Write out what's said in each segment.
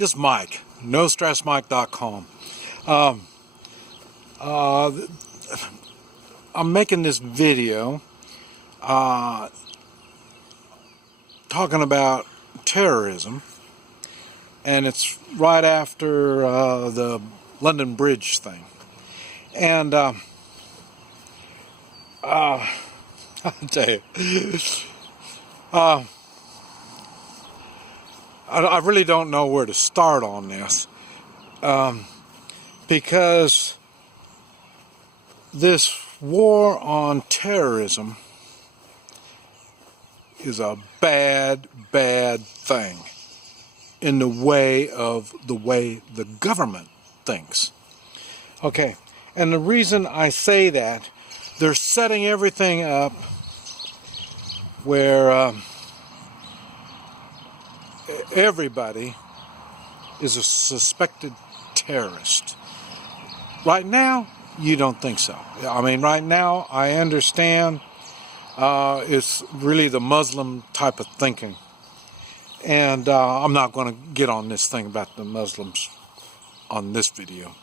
This is Mike, NoStressMike.com. I'm making this video talking about terrorism, and it's right after the London Bridge thing. And I'll tell you, I really don't know where to start on this, because this war on terrorism is a bad thing in the way the government thinks. Okay, and the reason I say that, they're setting everything up where everybody is a suspected terrorist. Right now, you don't think so. I mean, right now, I understand it's really the Muslim type of thinking. And I'm not going to get on this thing about the Muslims on this video.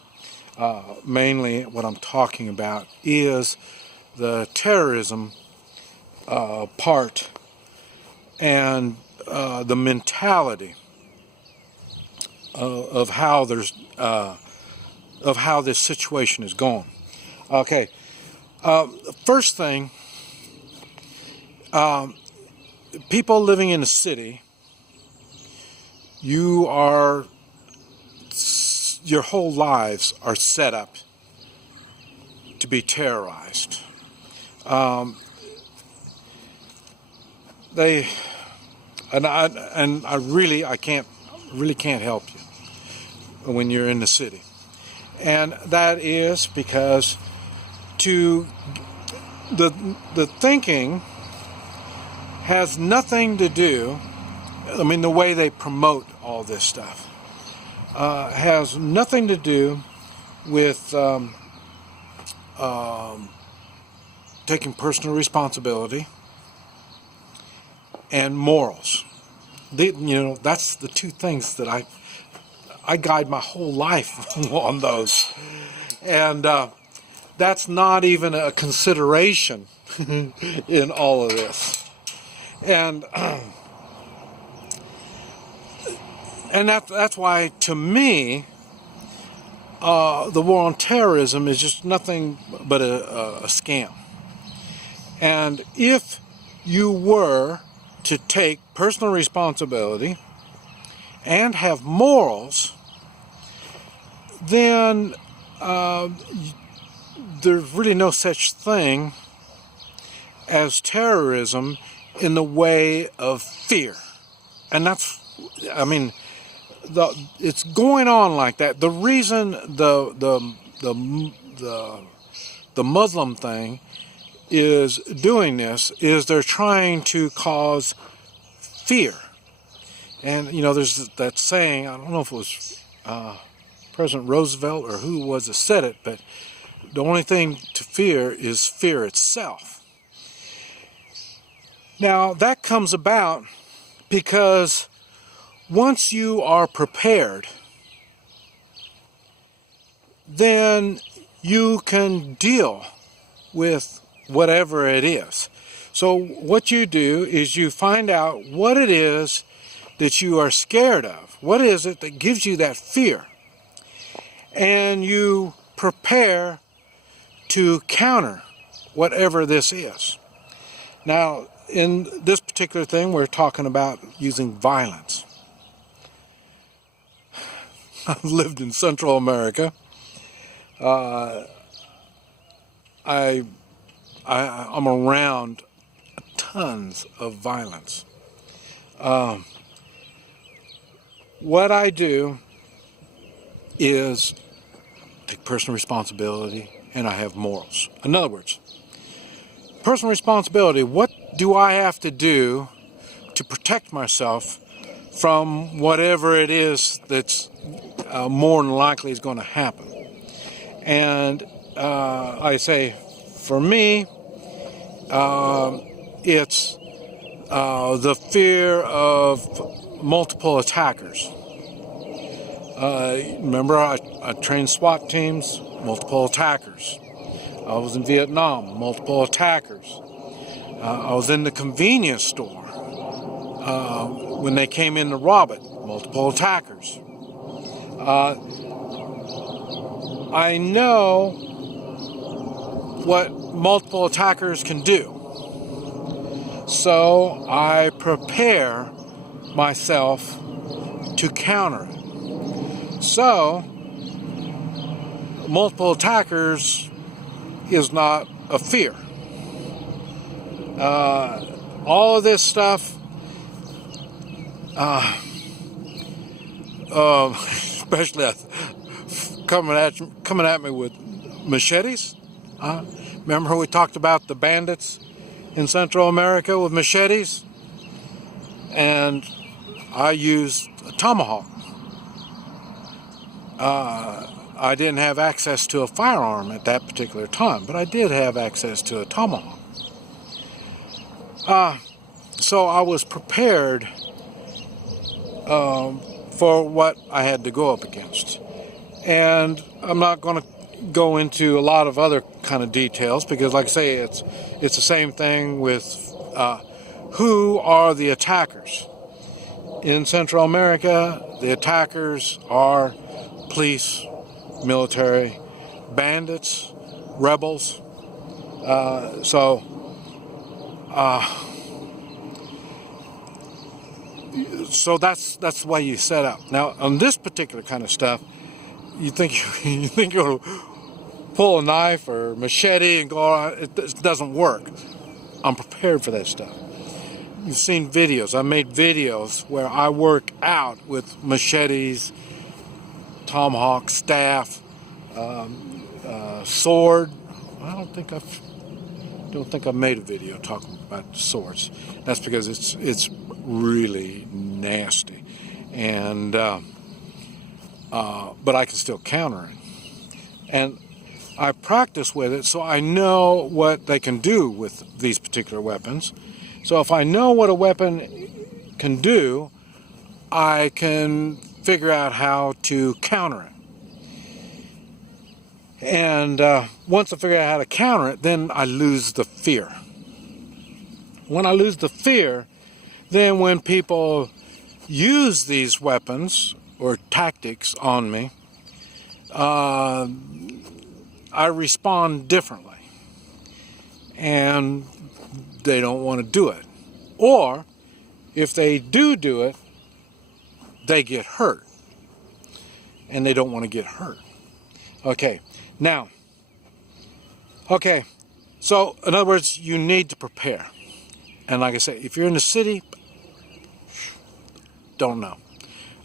Mainly what I'm talking about is the terrorism part and the mentality of how this situation is going. Okay, first thing, people living in the city, your whole lives are set up to be terrorized. I can't help you when you're in the city, and that is because the thinking has nothing to do. I mean, the way they promote all this stuff has nothing to do with taking personal responsibility and morals. That's the two things that I guide my whole life on those, and that's not even a consideration in all of this, and that's why, to me, the war on terrorism is just nothing but a scam. And if you were to take personal responsibility and have morals, then there's really no such thing as terrorism in the way of fear. And that's, I mean, it's going on like that. The reason the Muslim thing is doing this is they're trying to cause fear. And there's that saying, I don't know if it was President Roosevelt or who it was that said it, but the only thing to fear is fear itself. Now that comes about because once you are prepared, then you can deal with whatever it is. So what you do is you find out what it is that you are scared of. What is it that gives you that fear? And you prepare to counter whatever this is. Now, in this particular thing, we're talking about using violence. I've lived in Central America. I'm around tons of violence. What I do is take personal responsibility, and I have morals. In other words, personal responsibility, what do I have to do to protect myself from whatever it is that's more than likely is going to happen? And I say, for me, it's the fear of multiple attackers. Remember, I trained SWAT teams, multiple attackers. I was in Vietnam, multiple attackers. I was in the convenience store when they came in to rob it, multiple attackers. I know what multiple attackers can do. So I prepare myself to counter it. So multiple attackers is not a fear. All of this stuff, especially coming at me with machetes. Remember we talked about the bandits in Central America with machetes? And I used a tomahawk. I didn't have access to a firearm at that particular time, but I did have access to a tomahawk. So I was prepared for what I had to go up against. And I'm not going to go into a lot of other kind of details because, like I say, it's the same thing with who are the attackers. In Central America, the attackers are police, military, bandits, rebels. So that's the way you set up. Now, on this particular kind of stuff, you think you're gonna pull a knife or machete and go on. It doesn't work. I'm prepared for that stuff. You've seen videos. I made videos where I work out with machetes, tomahawk, staff, sword. I don't think I've made a video talking about swords. That's because it's really nasty, and but I can still counter it, and I practice with it, so I know what they can do with these particular weapons. So if I know what a weapon can do, I can figure out how to counter it. And once I figure out how to counter it, then I lose the fear. When I lose the fear, then when people use these weapons or tactics on me, I respond differently. And they don't want to do it. Or if they do it, they get hurt. And they don't want to get hurt. Okay. Now, so in other words, you need to prepare. And like I say, if you're in the city, don't know.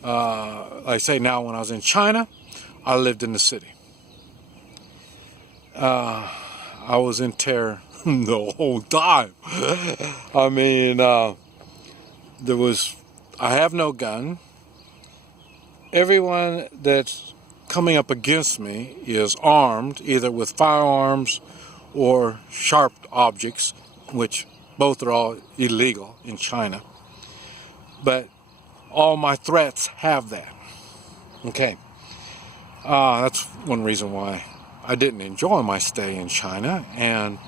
Like I say, now when I was in China, I lived in the city. I was in terror the whole time. I mean, I have no gun. Everyone that's coming up against me is armed, either with firearms or sharp objects, which both are all illegal in China. But all my threats have that. Okay. That's one reason why I didn't enjoy my stay in China, and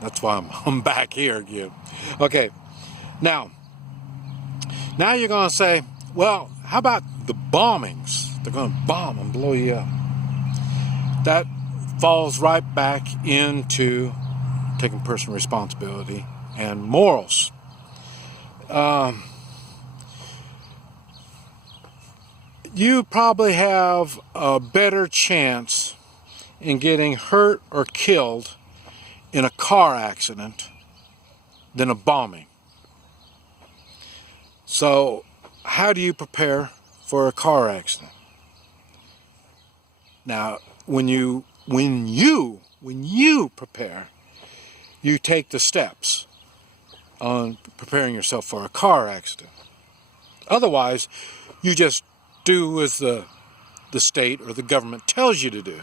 that's why I'm back here again. Okay. Now you're going to say, well, how about the bombings? They're going to bomb and blow you up. That falls right back into taking personal responsibility and morals. You probably have a better chance in getting hurt or killed in a car accident than a bombing. So, how do you prepare for a car accident? Now, when you prepare, you take the steps on preparing yourself for a car accident. Otherwise, you just do as the state or the government tells you to do.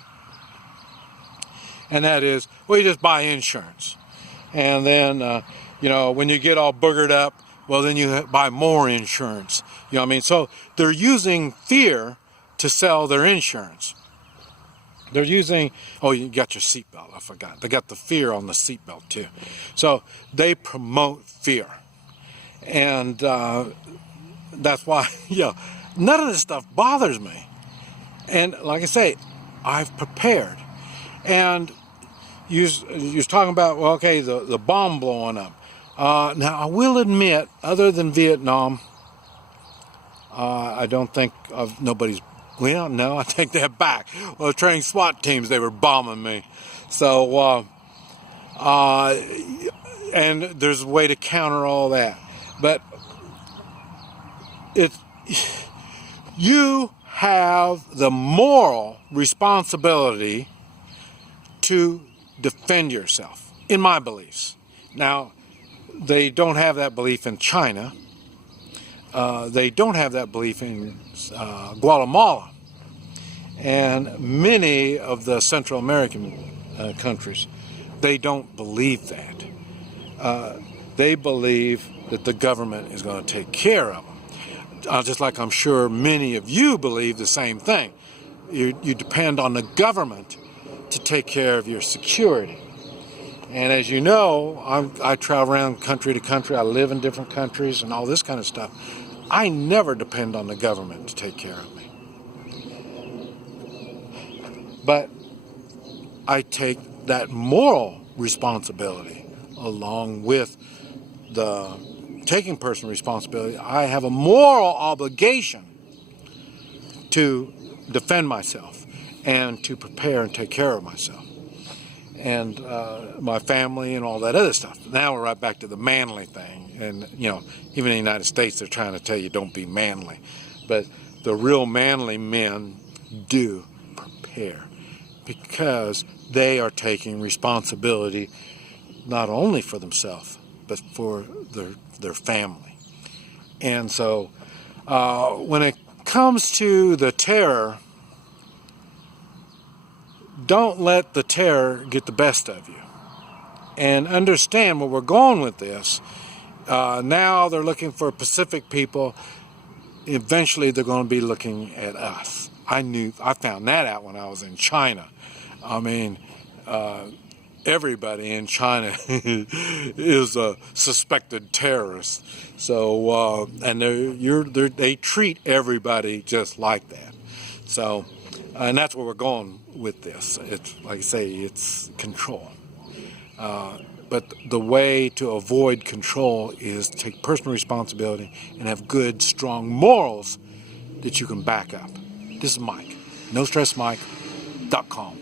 And that is, well, you just buy insurance. And then, when you get all boogered up, well, then you buy more insurance. You know what I mean? So they're using fear to sell their insurance. They're using, oh, you got your seatbelt, I forgot. They got the fear on the seatbelt too. So they promote fear. And that's why, none of this stuff bothers me. And like I say, I've prepared. And you was talking about, well, okay, the bomb blowing up. Now, I will admit, other than Vietnam, I don't think of nobody's. Well, no, I take that back. Well, the training SWAT teams, they were bombing me. So, and there's a way to counter all that. But you have the moral responsibility to defend yourself, in my beliefs. Now, they don't have that belief in China. They don't have that belief in Guatemala. And many of the Central American countries, they don't believe that. They believe that the government is going to take care of them. Just like I'm sure many of you believe the same thing. You depend on the government to take care of your security. And as you know, I travel around country to country. I live in different countries and all this kind of stuff. I never depend on the government to take care of me. But I take that moral responsibility along with the taking personal responsibility. I have a moral obligation to defend myself and to prepare and take care of myself and my family and all that other stuff. Now we're right back to the manly thing. And, even in the United States, they're trying to tell you don't be manly. But the real manly men do prepare because they are taking responsibility not only for themselves, but for their family. And so when it comes to the terror, don't let the terror get the best of you. And understand where we're going with this. Now they're looking for Pacific people. Eventually they're going to be looking at us. I found that out when I was in China. I mean, everybody in China is a suspected terrorist. So, and they treat everybody just like that. So, and that's where we're going with this. It's like I say, it's control. But the way to avoid control is to take personal responsibility and have good, strong morals that you can back up. This is Mike, NoStressMike.com.